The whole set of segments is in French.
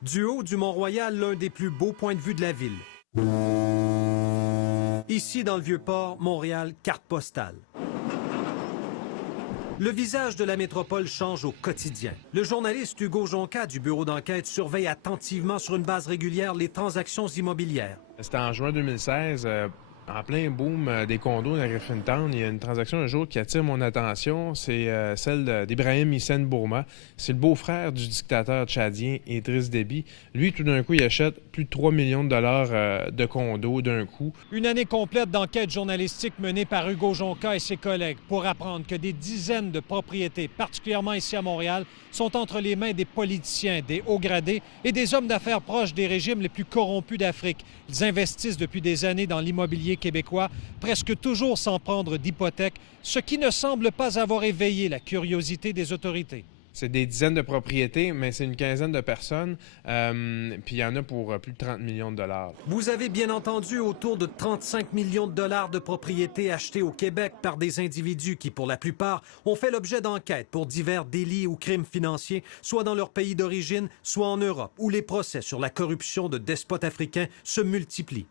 Du haut du Mont-Royal, l'un des plus beaux points de vue de la ville. Ici, dans le Vieux-Port, Montréal, carte postale. Le visage de la métropole change au quotidien. Le journaliste Hugo Jonca du bureau d'enquête surveille attentivement sur une base régulière les transactions immobilières. C'était en juin 2016, en plein boom des condos dans Griffintown. Il y a une transaction un jour qui attire mon attention, c'est celle d'Ibrahim Hissène Bourma. C'est le beau-frère du dictateur tchadien Idriss Déby. Lui, tout d'un coup, il achète plus de 3 millions de dollars de condos d'un coup. Une année complète d'enquête journalistique menée par Hugo Jonca et ses collègues pour apprendre que des dizaines de propriétés, particulièrement ici à Montréal, sont entre les mains des politiciens, des hauts gradés et des hommes d'affaires proches des régimes les plus corrompus d'Afrique. Ils investissent depuis des années dans l'immobilier québécois, presque toujours sans prendre d'hypothèque, ce qui ne semble pas avoir éveillé la curiosité des autorités. C'est des dizaines de propriétés, mais c'est une quinzaine de personnes, puis il y en a pour plus de 30 millions de dollars. Vous avez bien entendu autour de 35 millions de dollars de propriétés achetées au Québec par des individus qui, pour la plupart, ont fait l'objet d'enquêtes pour divers délits ou crimes financiers, soit dans leur pays d'origine, soit en Europe, où les procès sur la corruption de despotes africains se multiplient.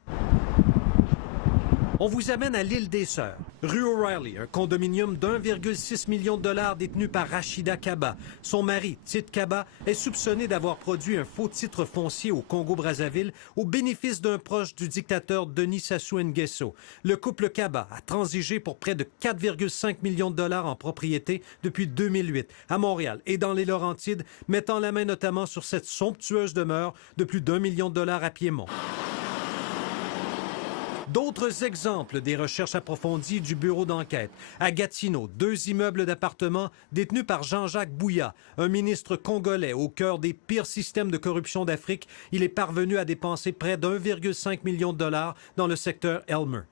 On vous amène à l'île des Sœurs, rue O'Reilly, un condominium d'1,6 million de dollars détenu par Rachida Kaba. Son mari, Tite Kaba, est soupçonné d'avoir produit un faux titre foncier au Congo-Brazzaville au bénéfice d'un proche du dictateur Denis Sassou Nguesso. Le couple Kaba a transigé pour près de 4,5 millions de dollars en propriété depuis 2008 à Montréal et dans les Laurentides, mettant la main notamment sur cette somptueuse demeure de plus d'1 million de dollars à Piémont. D'autres exemples des recherches approfondies du bureau d'enquête. À Gatineau, 2 immeubles d'appartements détenus par Jean-Jacques Bouya, un ministre congolais au cœur des pires systèmes de corruption d'Afrique. Il est parvenu à dépenser près d'1,5 million de dollars dans le secteur Elmer.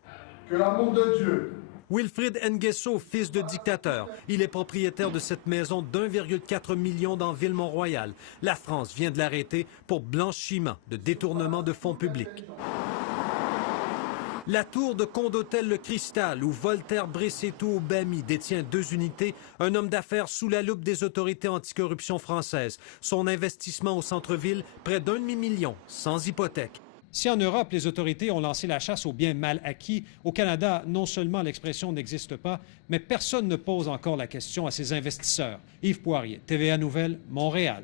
Que l'amour de Dieu. Wilfrid Nguesso, fils de dictateur. Il est propriétaire de cette maison d'1,4 million dans Ville-Mont-Royal. La France vient de l'arrêter pour blanchiment de détournement de fonds publics. La tour de Condotel Le Cristal, où Voltaire Bressetto Obami détient 2 unités, un homme d'affaires sous la loupe des autorités anticorruption françaises. Son investissement au centre-ville, près d'1 demi-million, sans hypothèque. Si en Europe, les autorités ont lancé la chasse aux biens mal acquis, au Canada, non seulement l'expression n'existe pas, mais personne ne pose encore la question à ces investisseurs. Yves Poirier, TVA Nouvelles, Montréal.